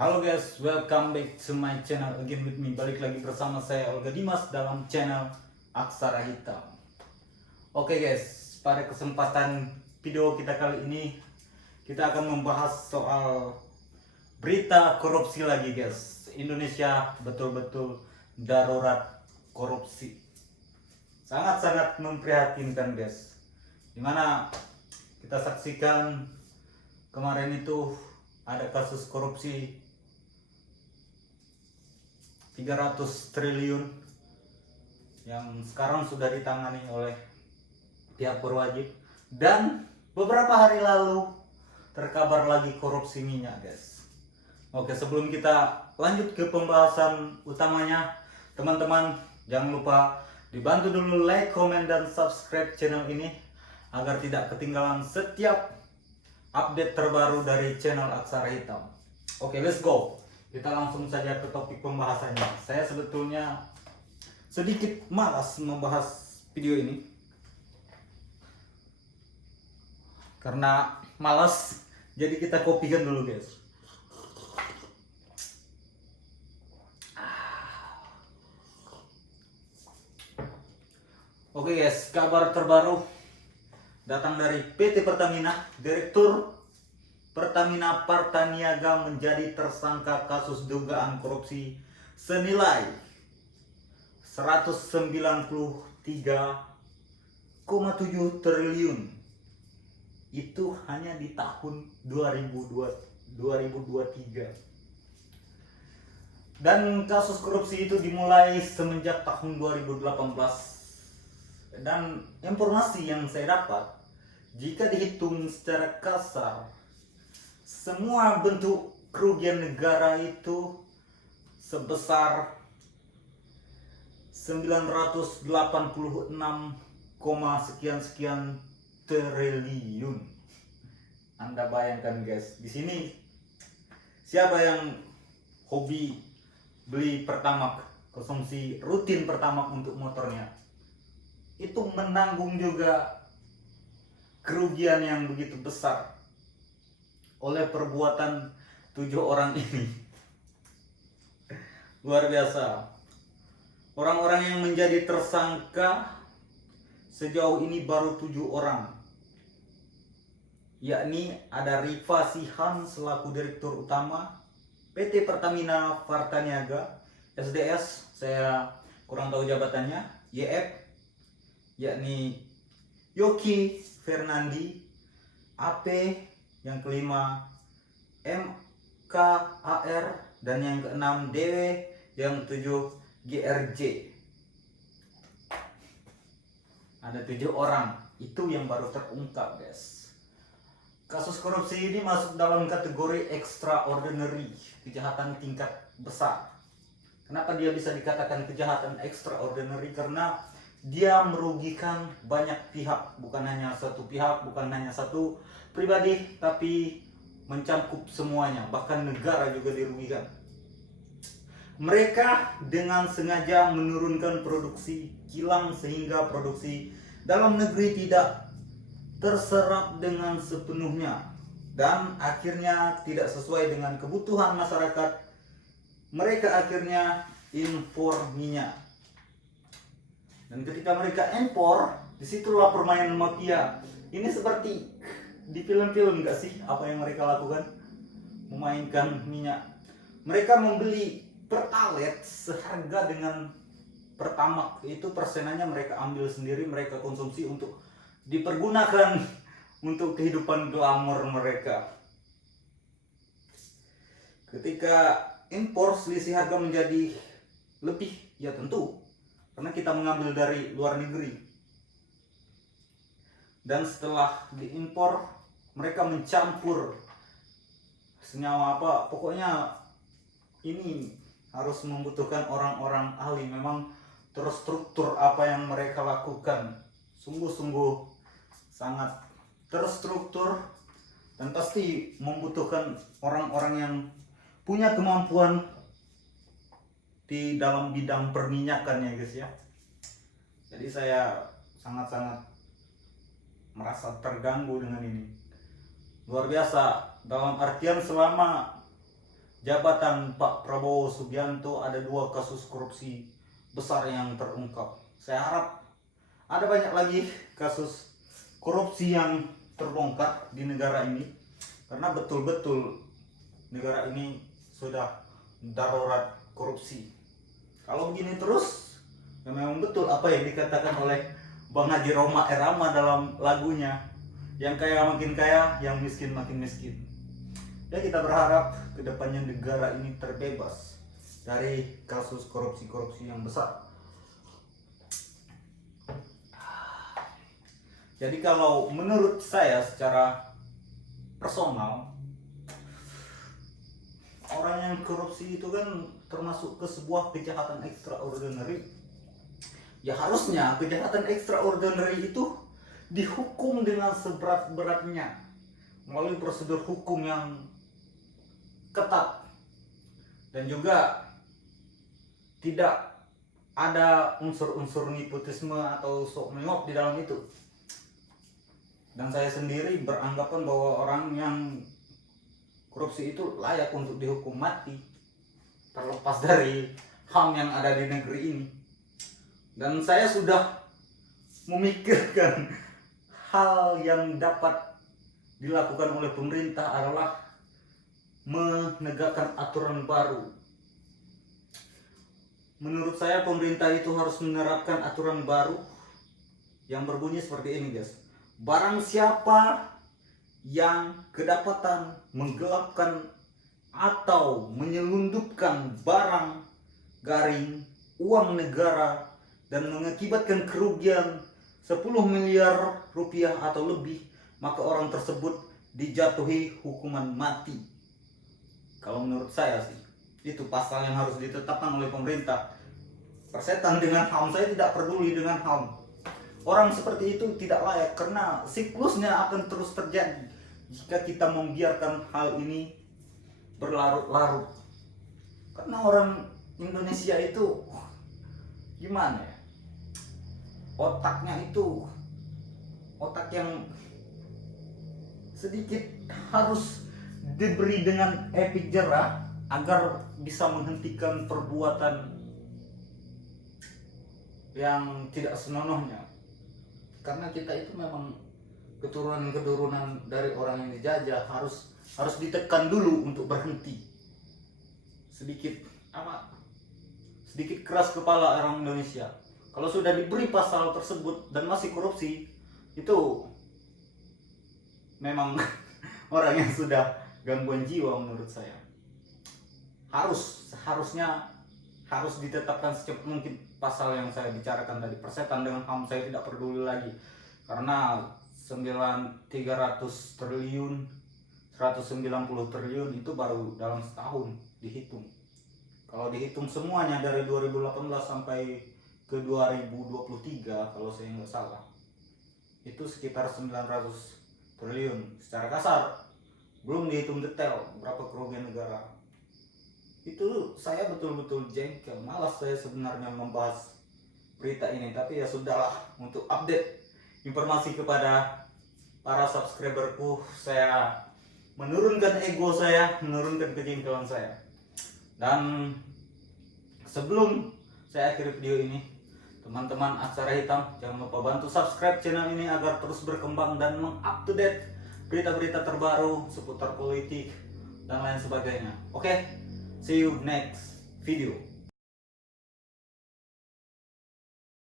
Halo guys, welcome back to my channel again with me. Balik lagi bersama saya Olga Dimas dalam channel Aksara Hitam. Oke guys, pada kesempatan video kita kali ini kita akan membahas soal berita korupsi lagi guys. Indonesia betul-betul darurat korupsi. Sangat-sangat memprihatinkan guys. Dimana kita saksikan kemarin itu ada kasus korupsi 300 triliun yang sekarang sudah ditangani oleh pihak berwajib, dan beberapa hari lalu terkabar lagi korupsi minyak guys. Oke, sebelum kita lanjut ke pembahasan utamanya, teman-teman jangan lupa dibantu dulu like, comment, dan subscribe channel ini agar tidak ketinggalan setiap update terbaru dari channel Aksara Hitam. Oke, let's go. Kita langsung saja ke topik pembahasannya. Saya sebetulnya sedikit malas membahas video ini karena malas, jadi kita kopikan dulu guys. Oke guys, kabar terbaru datang dari PT Pertamina. Direktur Pertamina Partaniaga menjadi tersangka kasus dugaan korupsi senilai 193,7 triliun. Itu hanya di tahun 2023. Dan kasus korupsi itu dimulai semenjak tahun 2018. Dan informasi yang saya dapat, jika dihitung secara kasar, semua bentuk kerugian negara itu sebesar 986, sekian triliun. Anda bayangkan guys, di sini siapa yang hobi beli Pertamax, konsumsi rutin Pertamax untuk motornya, itu menanggung juga kerugian yang begitu besar oleh perbuatan 7 orang ini. Luar biasa. Orang-orang yang menjadi tersangka sejauh ini baru 7 orang, yakni ada Rifa Sihan selaku Direktur Utama PT Pertamina Partaniaga, SDS saya kurang tahu jabatannya, YF yakni Yoki Fernandi, AP yang kelima MKAR, dan yang keenam DW, yang ketujuh GRJ. Ada 7 orang, itu yang baru terungkap guys. Kasus korupsi ini masuk dalam kategori extraordinary, kejahatan tingkat besar. Kenapa dia bisa dikatakan kejahatan extraordinary? Karena dia merugikan banyak pihak, bukan hanya satu pihak, bukan hanya satu pribadi, tapi mencakup semuanya, bahkan negara juga dirugikan. Mereka dengan sengaja menurunkan produksi kilang sehingga produksi dalam negeri tidak terserap dengan sepenuhnya, dan akhirnya tidak sesuai dengan kebutuhan masyarakat. Mereka akhirnya impor minyak. Dan ketika mereka impor, disitulah permainan mafia. Ini seperti di film-film nggak sih apa yang mereka lakukan? Memainkan minyak. Mereka membeli Pertalite seharga dengan Pertamax, itu persenannya mereka ambil sendiri, mereka konsumsi untuk dipergunakan untuk kehidupan glamor mereka. Ketika impor, selisih harga menjadi lebih, ya tentu karena kita mengambil dari luar negeri. Dan setelah diimpor, mereka mencampur senyawa apa, pokoknya ini harus membutuhkan orang-orang ahli. Memang terstruktur apa yang mereka lakukan, sungguh-sungguh sangat terstruktur, dan pasti membutuhkan orang-orang yang punya kemampuan di dalam bidang perminyakan ya guys ya. Jadi saya sangat-sangat merasa terganggu dengan ini. Luar biasa, dalam artian selama jabatan Pak Prabowo Subianto ada 2 kasus korupsi besar yang terungkap. Saya harap ada banyak lagi kasus korupsi yang terbongkar di negara ini, karena betul-betul negara ini sudah darurat korupsi. Kalau begini terus, ya memang betul apa yang dikatakan oleh Bang Haji Roma Irama dalam lagunya, yang kaya makin kaya, yang miskin makin miskin. Ya, kita berharap kedepannya negara ini terbebas dari kasus korupsi-korupsi yang besar. Jadi kalau menurut saya secara personal, orang yang korupsi itu kan termasuk ke sebuah kejahatan extraordinary. Ya harusnya kejahatan extraordinary itu dihukum dengan seberat-beratnya melalui prosedur hukum yang ketat, dan juga tidak ada unsur-unsur nepotisme atau sok menyop di dalam itu. Dan saya sendiri beranggapan bahwa orang yang korupsi itu layak untuk dihukum mati, terlepas dari HAM yang ada di negeri ini. Dan saya sudah memikirkan hal yang dapat dilakukan oleh pemerintah adalah menegakkan aturan baru. Menurut saya pemerintah itu harus menerapkan aturan baru yang berbunyi seperti ini, guys. Barang siapa yang kedapatan menggelapkan atau menyelundupkan barang garing uang negara dan mengakibatkan kerugian 10 miliar rupiah atau lebih, maka orang tersebut dijatuhi hukuman mati. Kalau menurut saya sih, itu pasal yang harus ditetapkan oleh pemerintah. Persetan dengan HAM, saya tidak peduli dengan HAM. Orang seperti itu tidak layak, karena siklusnya akan terus terjadi jika kita membiarkan hal ini berlarut-larut. Karena orang Indonesia itu gimana ya, otaknya itu otak yang sedikit harus diberi dengan efek jerah agar bisa menghentikan perbuatan yang tidak senonohnya. Karena kita itu memang keturunan-keturunan dari orang yang dijajah, harus ditekan dulu untuk berhenti. Sedikit keras kepala orang Indonesia. Kalau sudah diberi pasal tersebut dan masih korupsi, itu memang orang yang sudah gangguan jiwa menurut saya. Seharusnya harus ditetapkan secepat mungkin pasal yang saya bicarakan tadi. Persetan dengan HAM saya tidak peduli lagi, karena 300 triliun 190 triliun itu baru dalam setahun dihitung. Kalau dihitung semuanya dari 2018 sampai ke 2023 kalau saya nggak salah, itu sekitar 900 triliun secara kasar, belum dihitung detail berapa kerugian negara. Itu saya betul-betul jengkel, malas saya sebenarnya membahas berita ini, tapi ya sudahlah. Untuk update informasi kepada para subscriberku, saya menurunkan ego saya, menurunkan kejengkelan saya. Dan sebelum saya akhiri video ini, teman-teman Aksara Hitam, jangan lupa bantu subscribe channel ini agar terus berkembang dan mengupdate berita-berita terbaru seputar politik dan lain sebagainya. Oke, see you next video.